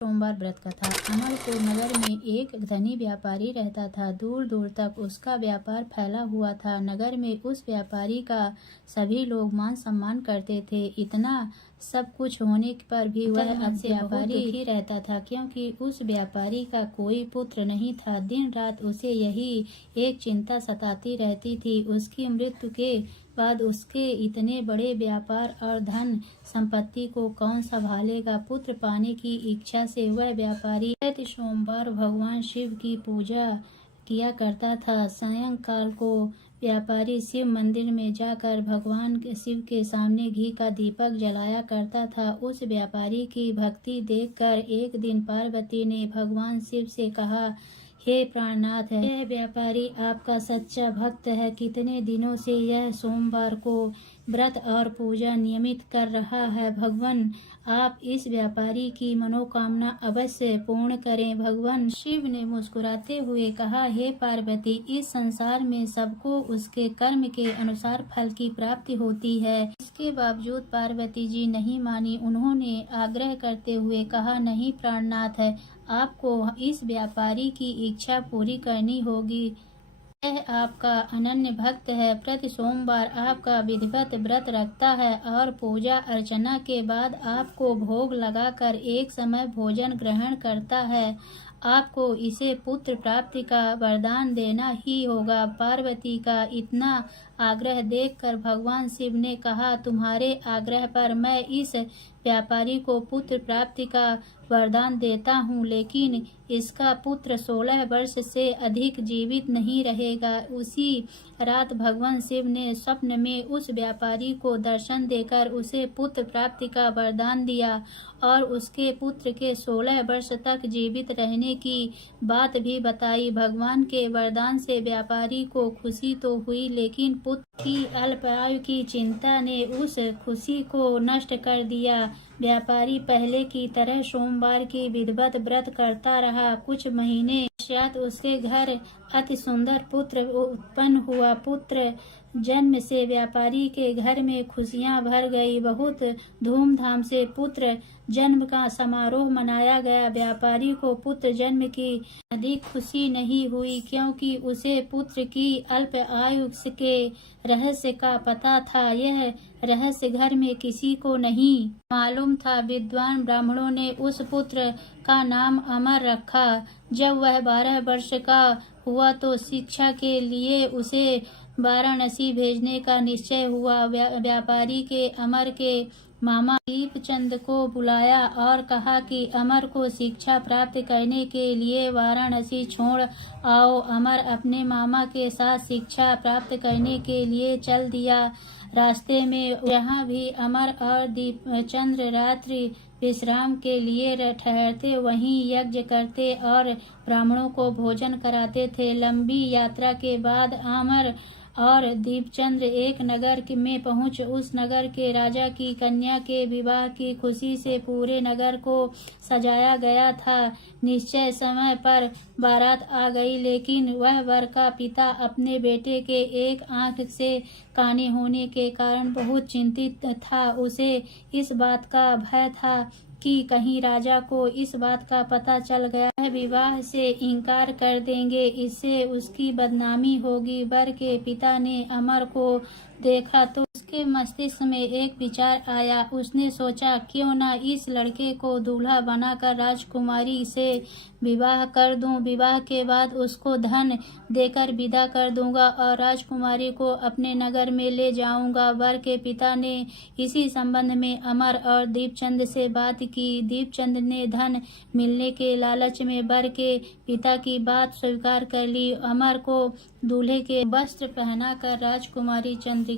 सोमवार व्रत कथा। अमरपुर नगर में एक धनी व्यापारी रहता था। दूर दूर तक उसका व्यापार फैला हुआ था। नगर में उस व्यापारी का सभी लोग मान सम्मान करते थे। इतना सब कुछ होने पर भी वह अपने व्यापारी ही रहता था, क्योंकि उस व्यापारी का कोई पुत्र नहीं था। दिन रात उसे यही एक चिंता सताती रहती थी, उसकी मृत्यु के बाद उसके इतने बड़े व्यापार और धन संपत्ति को कौन संभालेगा। पुत्र पाने की इच्छा से वह व्यापारी प्रति सोमवार भगवान शिव की पूजा किया करता था। सायंकाल को व्यापारी शिव मंदिर में जाकर भगवान शिव के सामने घी का दीपक जलाया करता था। उस व्यापारी की भक्ति देखकर एक दिन पार्वती ने भगवान शिव से कहा, हे प्राणनाथ, यह व्यापारी आपका सच्चा भक्त है। कितने दिनों से यह सोमवार को व्रत और पूजा नियमित कर रहा है। भगवान आप इस व्यापारी की मनोकामना अवश्य पूर्ण करें। भगवान शिव ने मुस्कुराते हुए कहा, हे पार्वती, इस संसार में सबको उसके कर्म के अनुसार फल की प्राप्ति होती है। इसके बावजूद पार्वती जी नहीं मानी। उन्होंने आग्रह करते हुए कहा, नहीं प्राणनाथ, है आपको इस व्यापारी की इच्छा पूरी करनी होगी। यह आपका अनन्य भक्त है। प्रति सोमवार आपका विधिवत व्रत रखता है और पूजा अर्चना के बाद आपको भोग लगाकर एक समय भोजन ग्रहण करता है। आपको इसे पुत्र प्राप्ति का वरदान देना ही होगा। पार्वती का इतना आग्रह देखकर भगवान शिव ने कहा, तुम्हारे आग्रह पर मैं इस व्यापारी को पुत्र प्राप्ति का वरदान देता हूँ, लेकिन इसका पुत्र 16 वर्ष से अधिक जीवित नहीं रहेगा। उसी रात भगवान शिव ने स्वप्न में उस व्यापारी को दर्शन देकर उसे पुत्र प्राप्ति का वरदान दिया और उसके पुत्र के 16 वर्ष तक जीवित रहने की बात भी बताई। भगवान के वरदान से व्यापारी को खुशी तो हुई, लेकिन पुत्र की अल्प आयु की चिंता ने उस खुशी को नष्ट कर दिया। व्यापारी पहले की तरह सोमवार की विधिवत व्रत करता रहा। कुछ महीने पश्चात उसके घर अति सुंदर पुत्र उत्पन्न हुआ। पुत्र जन्म से व्यापारी के घर में खुशियां भर गई। बहुत धूमधाम से पुत्र जन्म का समारोह मनाया गया। व्यापारी को पुत्र जन्म की अधिक खुशी नहीं हुई, क्योंकि उसे पुत्र की अल्प आयु के रहस्य का पता था। यह रहस्य घर में किसी को नहीं मालूम था। विद्वान ब्राह्मणों ने उस पुत्र का नाम अमर रखा। जब वह 12 वर्ष का हुआ तो शिक्षा के लिए उसे वाराणसी भेजने का निश्चय हुआ। व्यापारी के अमर के मामा दीपचंद को बुलाया और कहा कि अमर को शिक्षा प्राप्त करने के लिए वाराणसी छोड़ आओ। अमर अपने मामा के साथ शिक्षा प्राप्त करने के लिए चल दिया। रास्ते में जहाँ भी अमर और दीपचंद रात्रि विश्राम के लिए ठहरते, वहीं यज्ञ करते और ब्राह्मणों को भोजन कराते थे। लंबी यात्रा के बाद अमर और दीपचंद एक नगर में पहुंच उस नगर के राजा की कन्या के विवाह की खुशी से पूरे नगर को सजाया गया था। निश्चय समय पर बारात आ गई, लेकिन वह वर का पिता अपने बेटे के एक आंख से काने होने के कारण बहुत चिंतित था। उसे इस बात का भय था कि कहीं राजा को इस बात का पता चल गया, वह विवाह से इनकार कर देंगे, इससे उसकी बदनामी होगी। वर के पिता ने अमर को देखा तो उसके मस्तिष्क में एक विचार आया। उसने सोचा, क्यों न इस लड़के को दूल्हा बनाकर राजकुमारी से विवाह कर दूं। विवाह के बाद उसको धन देकर विदा कर दूंगा और राजकुमारी को अपने नगर में ले जाऊंगा। वर के पिता ने इसी संबंध में अमर और दीपचंद से बात की। दीपचंद ने धन मिलने के लालच में वर के पिता की बात स्वीकार कर ली। अमर को दूल्हे के वस्त्र पहनाकर राजकुमारी चंद्रिका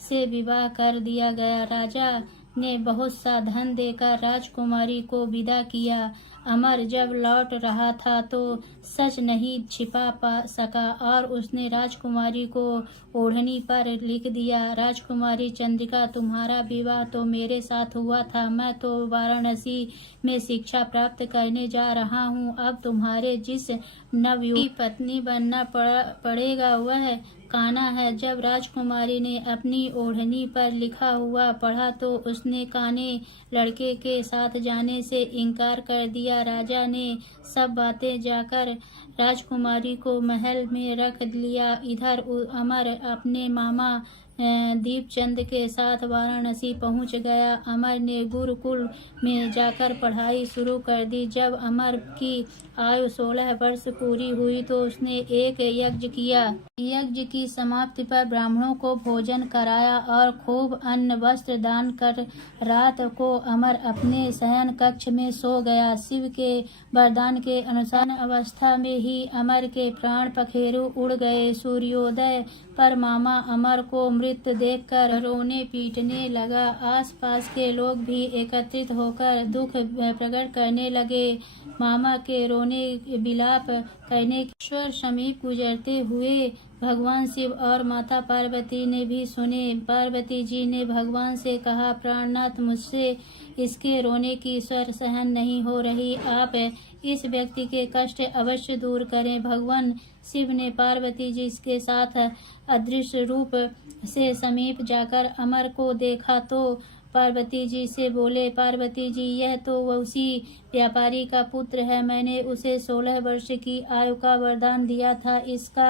से विवाह कर दिया गया। राजा ने बहुत सा धन देकर राजकुमारी को विदा किया। अमर जब लौट रहा था तो सच नहीं छिपा पा सका और उसने राजकुमारी को ओढ़नी पर लिख दिया, राजकुमारी चंद्रिका, तुम्हारा विवाह तो मेरे साथ हुआ था। मैं तो वाराणसी में शिक्षा प्राप्त करने जा रहा हूँ। अब तुम्हारे जिस नवयुवती पत्नी बनना पड़ेगा वह काना है। जब राजकुमारी ने अपनी ओढ़नी पर लिखा हुआ पढ़ा तो उसने काने लड़के के साथ जाने से इनकार कर दिया। राजा ने सब बातें जाकर राजकुमारी को महल में रख लिया। इधर अमर अपने मामा दीपचंद के साथ वाराणसी पहुंच गया। अमर ने गुरुकुल में जाकर पढ़ाई शुरू कर दी। जब अमर की आयु 16 वर्ष पूरी हुई तो उसने एक यज्ञ किया। यज्ञ की समाप्ति पर ब्राह्मणों को भोजन कराया और खूब अन्न वस्त्र दान कर रात को अमर अपने शयन कक्ष में सो गया। शिव के वरदान के अनुसार अवस्था में ही अमर के प्राण पखेरु उड़ गए। सूर्योदय पर मामा अमर को मृत देखकर रोने पीटने लगा। आसपास के लोग भी एकत्रित होकर दुख प्रकट करने लगे। मामा के रोने विलाप करने ईश्वर समीप गुजरते हुए भगवान शिव और माता पार्वती ने भी सुने। पार्वती जी ने भगवान से कहा, प्राणनाथ, मुझसे इसके रोने की स्वर सहन नहीं हो रही, आप इस व्यक्ति के कष्ट अवश्य दूर करें। भगवान शिव ने पार्वती जी के साथ अदृश्य रूप से समीप जाकर अमर को देखा तो पार्वती जी से बोले, पार्वती जी, यह तो उसी व्यापारी का पुत्र है। मैंने उसे 16 वर्ष की आयु का वरदान दिया था, इसका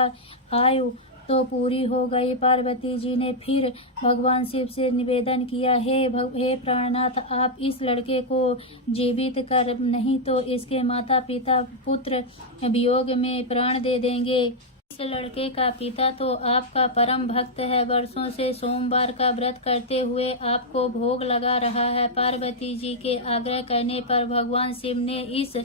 आयु तो पूरी हो गई। पार्वती जी ने फिर भगवान शिव से निवेदन किया, हे प्राणनाथ, आप इस लड़के को जीवित कर, नहीं तो इसके माता पिता पुत्र वियोग में प्राण दे देंगे। इस लड़के का पिता तो आपका परम भक्त है, वर्षों से सोमवार का व्रत करते हुए आपको भोग लगा रहा है। पार्वती जी के आग्रह करने पर भगवान शिव ने इस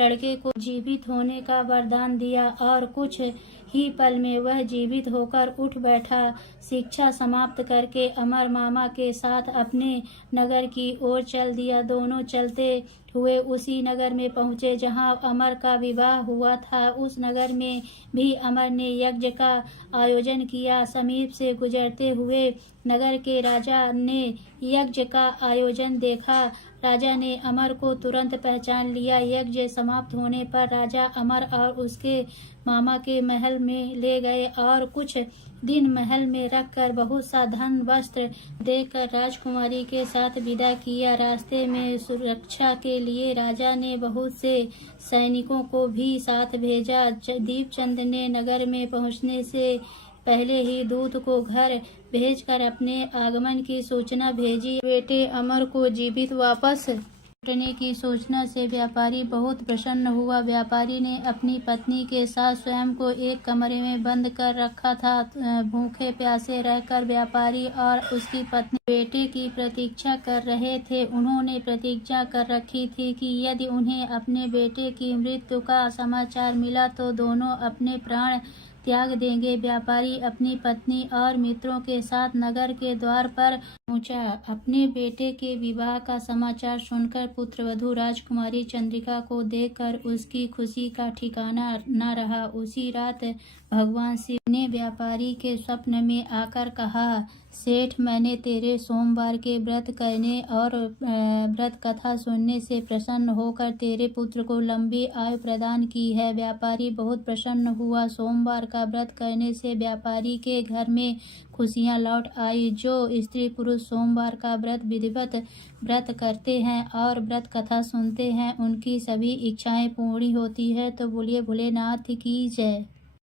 लड़के को जीवित होने का वरदान दिया और कुछ ही पल में वह जीवित होकर उठ बैठा। शिक्षा समाप्त करके अमर मामा के साथ अपने नगर की ओर चल दिया। दोनों चलते हुए उसी नगर में पहुँचे जहाँ अमर का विवाह हुआ था। उस नगर में भी अमर ने यज्ञ का आयोजन किया। समीप से गुजरते हुए नगर के राजा ने यज्ञ का आयोजन देखा। राजा ने अमर को तुरंत पहचान लिया। यज्ञ समाप्त होने पर राजा अमर और उसके मामा के महल में ले गए और कुछ दिन महल में रखकर बहुत सा धन वस्त्र देकर राजकुमारी के साथ विदा किया। रास्ते में सुरक्षा के लिए राजा ने बहुत से सैनिकों को भी साथ भेजा। दीपचंद ने नगर में पहुंचने से पहले ही दूत को घर भेजकर अपने आगमन की सूचना भेजी। बेटे अमर को जीवित वापस लौटने की सूचना से व्यापारी बहुत प्रसन्न हुआ। व्यापारी ने अपनी पत्नी के साथ स्वयं को एक कमरे में बंद कर रखा था। भूखे प्यासे रहकर व्यापारी और उसकी पत्नी बेटे की प्रतीक्षा कर रहे थे। उन्होंने प्रतिज्ञा कर रखी थी कि यदि उन्हें अपने बेटे की मृत्यु का समाचार मिला तो दोनों अपने प्राण त्याग देंगे। व्यापारी अपनी पत्नी और मित्रों के साथ नगर के द्वार पर पहुंचा। अपने बेटे के विवाह का समाचार सुनकर पुत्रवधू राजकुमारी चंद्रिका को देखकर उसकी खुशी का ठिकाना न रहा। उसी रात भगवान शिव ने व्यापारी के स्वप्न में आकर कहा, सेठ, मैंने तेरे सोमवार के व्रत करने और व्रत कथा सुनने से प्रसन्न होकर तेरे पुत्र को लंबी आयु प्रदान की है। व्यापारी बहुत प्रसन्न हुआ। सोमवार का व्रत करने से व्यापारी के घर में खुशियां लौट आई। जो स्त्री पुरुष सोमवार का व्रत विधिवत व्रत करते हैं और व्रत कथा सुनते हैं उनकी सभी इच्छाएं पूरी होती है। तो बोलिए भोलेनाथ की जय।